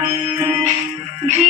Thank you.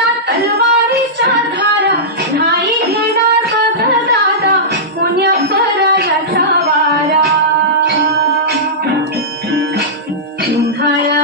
他呀。